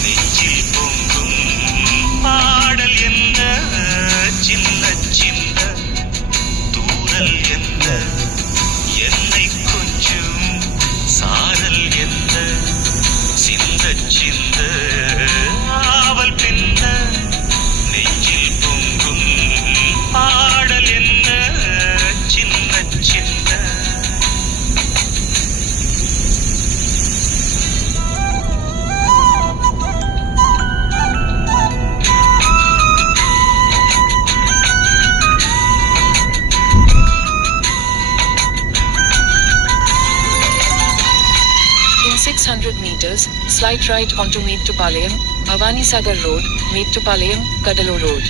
நெஞ்சில் பொங்கும் பாடல் என்ன, சின்ன சின்ன தூரல் என்ன, என்னை கொஞ்சம் சாரல் என்ன, சிந்த சிந்த ஆவல் பின்ன, நெஞ்சில் பொங்கும் பாடல் என்ன, சின்ன சின்ன. In 600 meters, slight right onto Mettupalayam, Bhavanisagar Road, Mettupalayam, Kadalur Road.